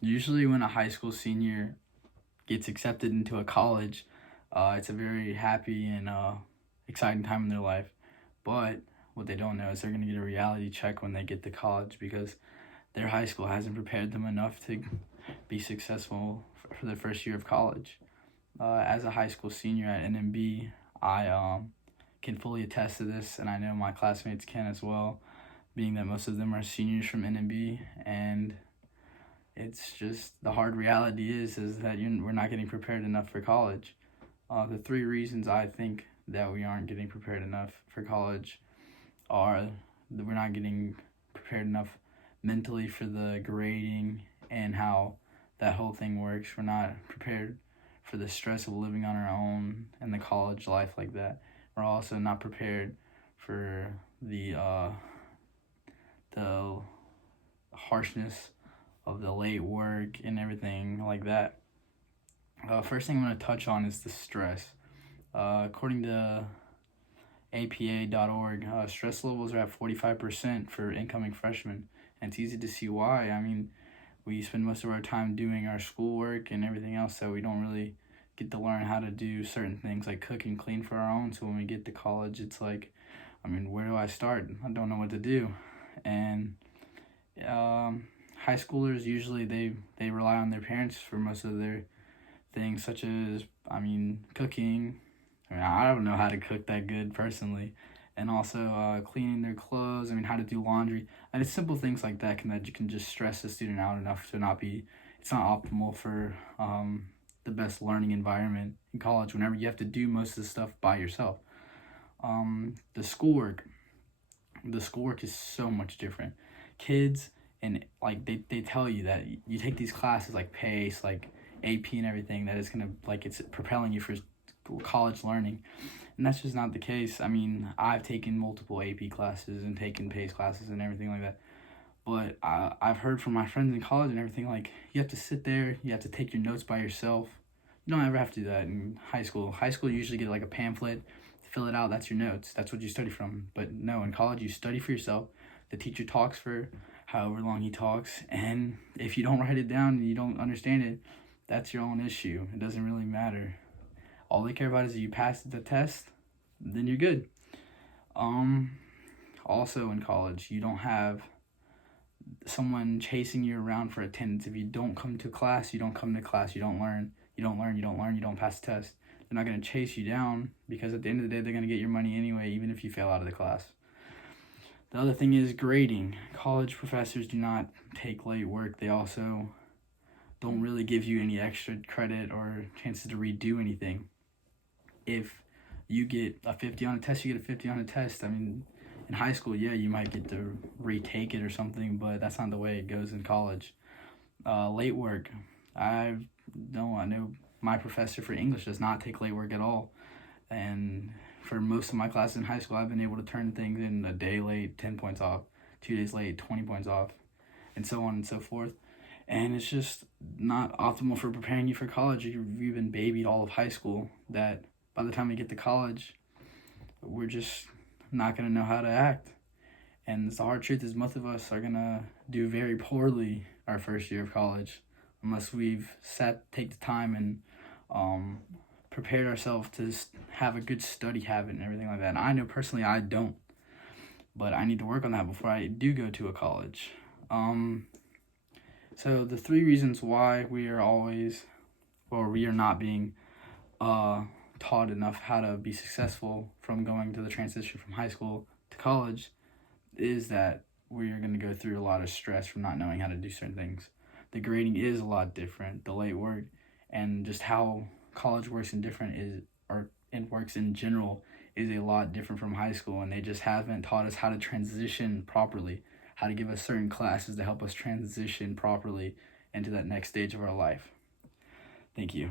Usually when a high school senior gets accepted into a college, it's a very happy and exciting time in their life. But what they don't know is they're going to get a reality check when they get to college because their high school hasn't prepared them enough to be successful for their first year of college. As a high school senior at NMB, I can fully attest to this, and I know my classmates can as well, being that most of them are seniors from NMB, and it's just the hard reality is that we're not getting prepared enough for college. The three reasons I think that we aren't getting prepared enough for college are that we're not getting prepared enough mentally for the grading and how that whole thing works. We're not prepared for the stress of living on our own and the college life like that. We're also not prepared for the harshness of the late work and everything like that. First thing I'm going to touch on is the stress. According to APA.org, stress levels are at 45% for incoming freshmen, and it's easy to see why. I mean, we spend most of our time doing our schoolwork and everything else, so we don't really get to learn how to do certain things like cook and clean for our own. So when we get to college, it's like, I mean, where do I start? I don't know what to do. And high schoolers usually they rely on their parents for most of their things, such as cooking. I don't know how to cook that good personally, and also cleaning their clothes. How to do laundry, and it's simple things like that you can just stress the student out enough to not be. It's not optimal for the best learning environment in college. Whenever you have to do most of the stuff by yourself, the schoolwork is so much different. Kids and they tell you that you take these classes like PACE, like AP and everything, that it's it's propelling you for college learning, and that's just not the case. I've taken multiple AP classes and taken PACE classes and everything like that, but I've heard from my friends in college and everything, like, you have to sit there, you have to take your notes by yourself. You don't ever have to do that in high school. You usually get like a pamphlet, fill it out, that's your notes, that's what you study from. But no, in college you study for yourself. The teacher talks for however long he talks, and if you don't write it down and you don't understand it, that's your own issue. It doesn't really matter. All they care about is that you pass the test, then you're good. Also in college, you don't have someone chasing you around for attendance. If you don't come to class, you don't come to class. You don't learn, you don't pass the test. They're not going to chase you down, because at the end of the day, they're going to get your money anyway, even if you fail out of the class. The other thing is grading. College professors do not take late work. They also don't really give you any extra credit or chances to redo anything. If you get a 50 on a test, you get a 50 on a test. In high school, yeah, you might get to retake it or something, but that's not the way it goes in college. Late work. I know my professor for English does not take late work at all. And for most of my classes in high school, I've been able to turn things in a day late, 10 points off, 2 days late, 20 points off, and so on and so forth. And it's just not optimal for preparing you for college. You've been babied all of high school, that by the time we get to college, we're just not going to know how to act. And the hard truth is most of us are going to do very poorly our first year of college unless we've take the time and prepared ourselves to have a good study habit and everything like that. And I know personally I don't, but I need to work on that before I do go to a college. So the three reasons why we are not being taught enough how to be successful from going to the transition from high school to college is that we are going to go through a lot of stress from not knowing how to do certain things. The grading is a lot different. The late work and just how college works works in general is a lot different from high school, and they just haven't taught us how to transition properly, how to give us certain classes to help us transition properly into that next stage of our life. Thank you.